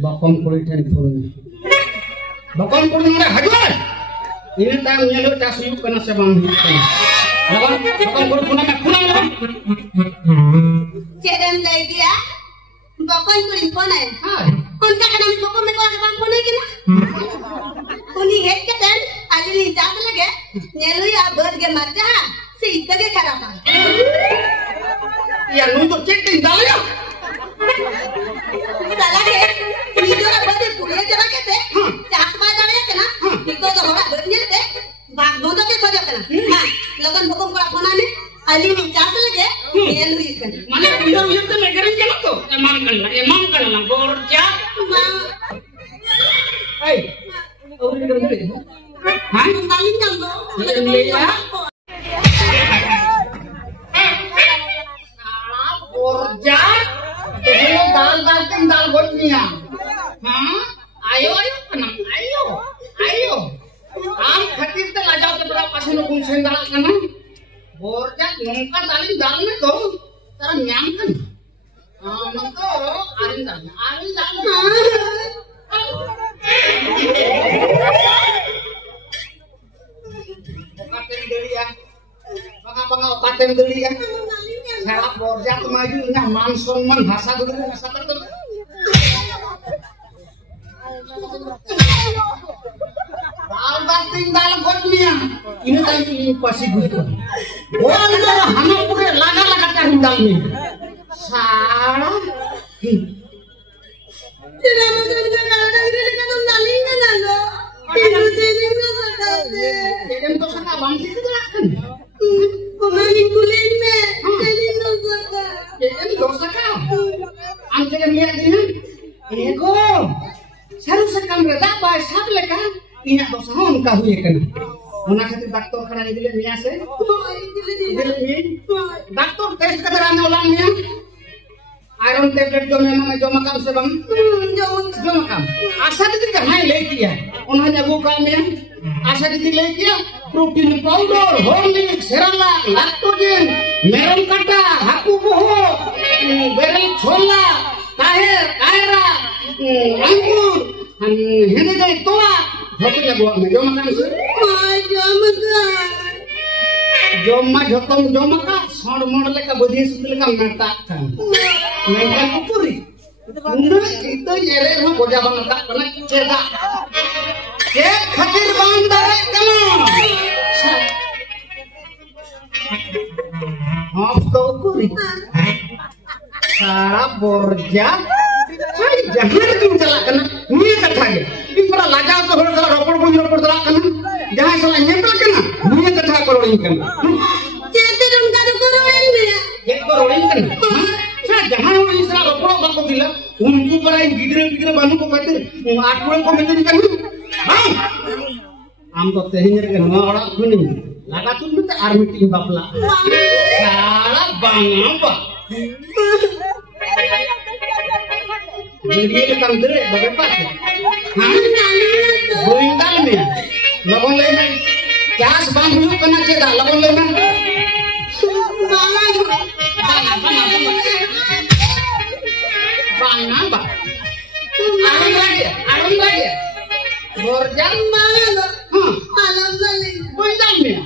Bakong kulit handphone. Bakong kulit mana hajar? Ini tang nyelo tas yuk kena sebang hitam. Bakong kulit kuna mana? Jangan lagi ya. Bakong kulit mana? Unta kena bakong me kau sebang mana kena? Uni head keten, ali ni jat lage. Nyelo ya berge mata. Sehingga ke karapan. Yang untuk cek dah ya. Salah ke? Ini juga berarti punya jalan kita. Jangan pada dia kena. Itu tu orang berniat deh. Bag bodoh ke kerja kena. Nah, lakukan hukum kelakuan ni. Ali ni jatuh lagi. Dia lu ikan. Mana ujar tu mereka ni jalan tu. Emang kan lah borja. Hey, orang ni kerja. Hah? Tali jambu. Ini ya. Borja. Ini dal gornya. Hah? Ayo kenang. Ayo. Am khatir te lajau te berapa seno kun sendal kana. Borja nongka tali dal me to. Tara nyam kan. Mangko arin dal. Paten deuli ya. Banga paten deuli ya. Salah borja kemajunya manson man hasa dulu hasa tertentu. Dal tinggal godnya. Ini tadi pasti gitu. Orang cara hana pure laga cari dal ni. Salah. Tidak mungkin kalau dari kita daling kan lo. Itu jadi sekali. Yang tu sana bangsi tu kan. Pemain kulit me. Jadi dosa. Jadi dosa kau. Angkat lihat ini. Ego. Saru sekam reda baik sab lekan. Ini dosa hon kau ye kan. Mana kata doktor kerana ini dia miasa. Dia ni. Doktor tes keterangan ulangnya. Iron tablet जो मैं जो मकाम से बम जो मकाम आशा दीदी का high ले किया उन्होंने वो काम में आशा दीदी ले किया प्रोटीन पाउडर हॉर्लिक्स सेरेलाक लैक्टोजेन मेरन काटा हाकू बोहो बेरल छोला ताहेर कायरा अंगूर हेने गए तोला होते लगो में जो मकाम से Joma jotong joma ka sor model ka bodhi sudil ka mata kan mental kupuri unda itu yere ro boja bangka kana ceda ke khatir bandare kana maaf to kupuri sara borja sai jangan tu jala kana ni katha ge impra laga to hor jala ropor dala kana jahan sala nyepel kana ni katha koroin kana Ceterum kadu koroin me ye koroin kana sa jahan hor isra ropor bako dila unku parai gidre banu ko katir atpure ko mendini kana am to tehinyer ke nama ora kuning laga tu minta army bapla sala bangapa jadi kita dere bagaimana going dalam ya lawan lain gas bambu kena ceda lawan lain bang apa arum lagi borjang mana malam kali going dalam ya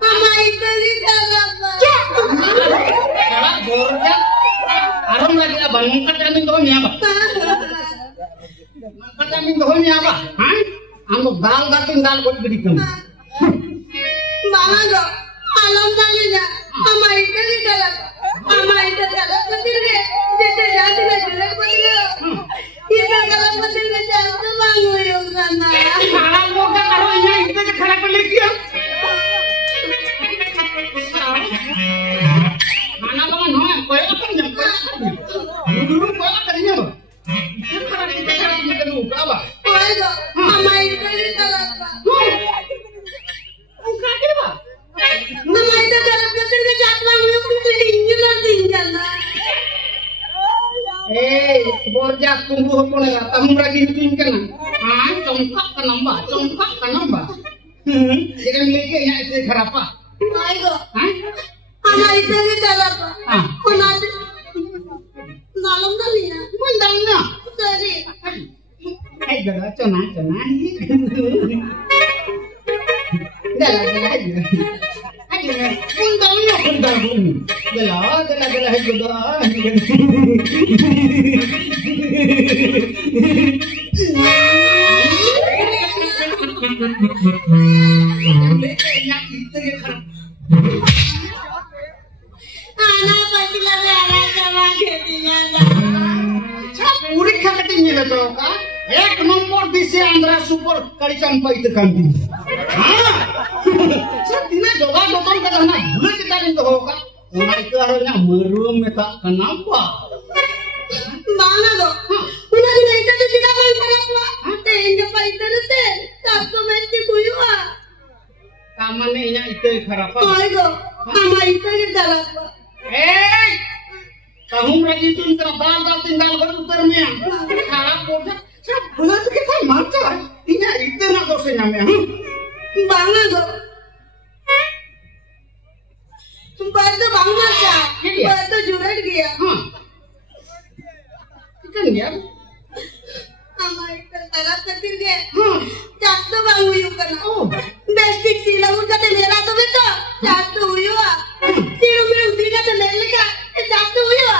mama itu di dalam kalau borjang arum lagi abang ngangkat kami tuh apa kami dohnya apa? Hah? Amo dal dal buat beri kamu. Mama do, malam kali ya. Mama itu di dalam. Betul ke? Jadi jadi betul betul. Kita kalau betul ke jangan bangun yang sana. Malam muda kalau ini kita kerja lagi ya. Mana bangun hong? Kau apa ni? Dulu kau apa kerja apa? Mama itu di dalam. Mama itu dalam betul ke jangan bangun yang tinggal. Borja tunggu apa ni? Tamu lagi hitung kan? Congkak kenapa? Jangan lagi yang itu kenapa? Ayo. Mama itu di dalam. Mana? Dalam kali ya. Dalamnya. hai gada cona gala hai pundal gala hai gada anak pasti lebih anak sama ketinya पूरी खकटी मिले तो का एक number दिसे Andhra super कड़ी चंपा इते कांती हां सब दिने जोगा दोतन का ना भूले चिता नहीं तो होगा ओना इते आरोnya मरूम मेता kenapa mana do una dina ita tu tidak bang kenapa ate inja pa ita rete sabto mesti kuyua kamane nya ite kharapa oi go ama ita ke dalapa tahun lagi itu daal tinggal baru utar में खराब बोलता सब भला तो kita मारता इnya itu ना dosanya में bang go बात बांगना क्या बात जुड़ गया हां kan dia ama ita kala katir ge jasto bang huyu kana bestik sila urka te mera to beto jasto huyu siru miru diga te melika jasto huyu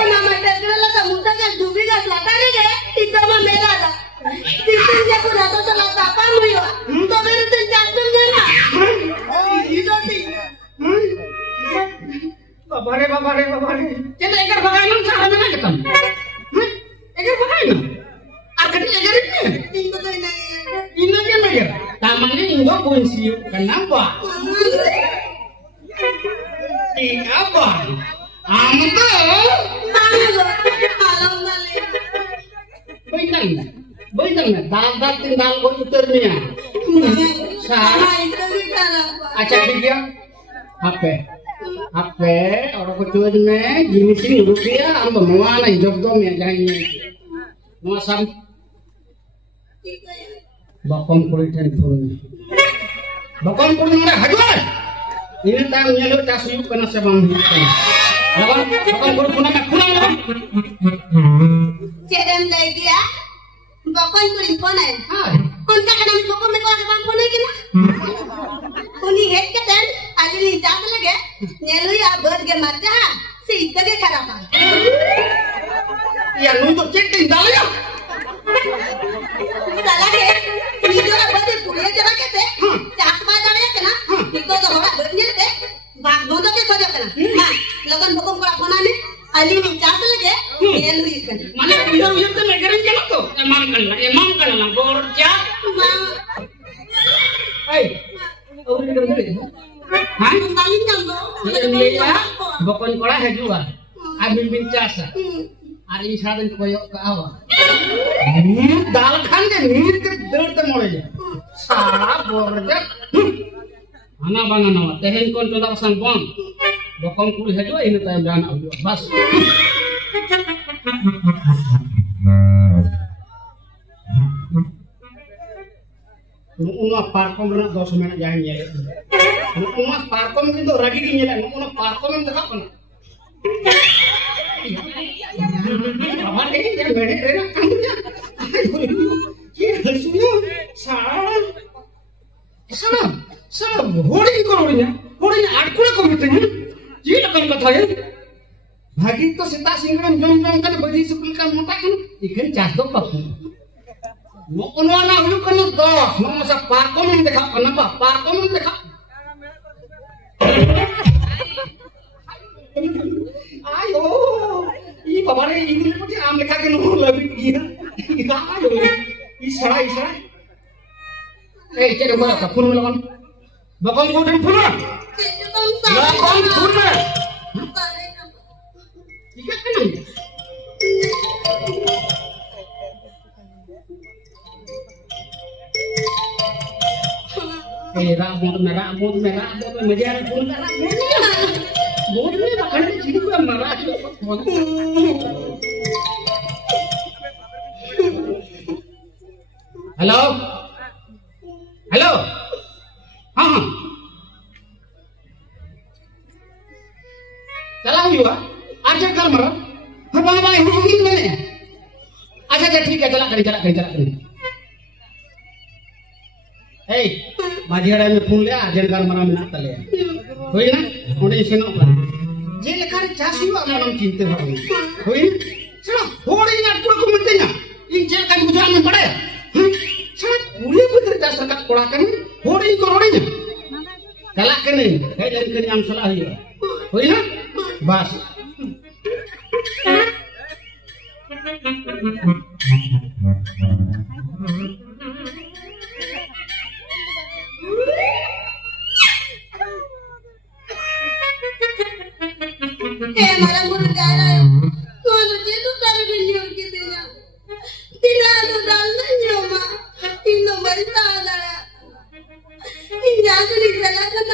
ona mata grala ta muta ka dubi ga lata ge ita ma mera da sitin je ko rato to lata pa huyu to mere te jasto mera ito ti बाबा रे चल एकर बगान में सारा में खत्म एकर बगान आखरी एकर ini ko to ina ini dia meja tamannya indo kunci kenapa apa amto Bintang dal tinggal go uternya salah acha dia HP orang kucuan में जिनिस नहीं रुपया हम बनवाना ही जब दो में जाएंगे मौसम बकम कोई टेलीफोन बकम कोई नंबर हजूर ini tang nyelo tasuyuk kana sebang hitam lawan bकम कोई पुना में पुना lawan cedem lagi ya bकम कोई phone है उनका नाम बकम में कोई काम phone है कि ना उन्हीं हेड के तन आली जात लगे नेलु या बर्ड के मरता से इतना के खराब ya nu तो चेक tinggal ya salah है वीडियो का बर्ड पुलिस जगह के थे चाक मार डाले के ना इनको तो होगा बर्ड ने थे भाग दो के खोज के ना हां लगन बकम को फोन ने आली जात लगे नेलु ही कर माने वीडियो तो मैं करें चलो तो emang kan borja hey और इधर हां paling kamu Indonesia bokon kola hajua abin bin casa ari saden koyok ke awak dal khan de नीर के दर्द te मोरे सारा borja ana bana nama tehen kon to dasan bon bokon kul hajua ini ta dan audio bas Nunguna parkom na 2 menit jangan nyari. Nunguna parkom itu lagi nyari. Nunguna parkom yang tetap kan. Apa ini yang beda rena kamunya? Ini hasilnya salah. Holding korornya atkula komitnya. Jadi akan katanya. Bagi itu sita singgram jom kan bagi sukul kan mata kan ikan jasdo paku. Mau anak lu kan dos, mau masa parkom yang dekap kenapa? Parkom yang dekap. Ayo, ini bapak ini pun dia Amerika ke nomor lebih gila. Ayo, isra. Cek mana? Kapur melawan. Bakal kau dan pura. Bakal pura. Ika kenapa? Rambut merah, menjadi pun rambut ni bahkan jadi gua merah juga. Halo, हाँ salah juga, aja kamera, apa ini mungkin mana? Aja aja ठीक है चला करें hey माझी हड़ा में phone ले urgent गालमाराव मेना तले होइना ओंडे सेनो जे लेखा रे चास हुआ मनम चिंते भाई होइना चलो होड़ी ना कुड़ को मतेना इन जे का बुझान में पड़े चलो पूरे पुत्र चास का कोड़ा कने होड़ी को रोड़ी ना चला कने हे जन कने हम सलाह होइना बस malam guru jalan, kalau itu taruh video gitu ya, tidak ada dalamnya mah, ini berita ada, ini jangan dijalankan,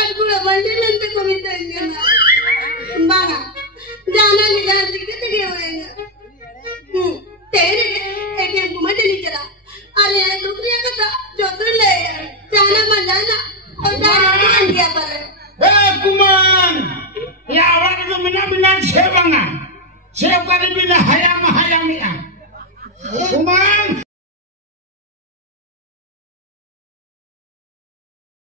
aku udah banyak nanti komentarnya mah, bangga, jangan dijalan dikit aja, teh, yang bukan jadi cerah, ada yang dukriya kata, jodoh le, jangan mandana, orang dia pada. Kuman, ya orang itu benar-benar sebanga, sebab bina hayam ya. Kuman,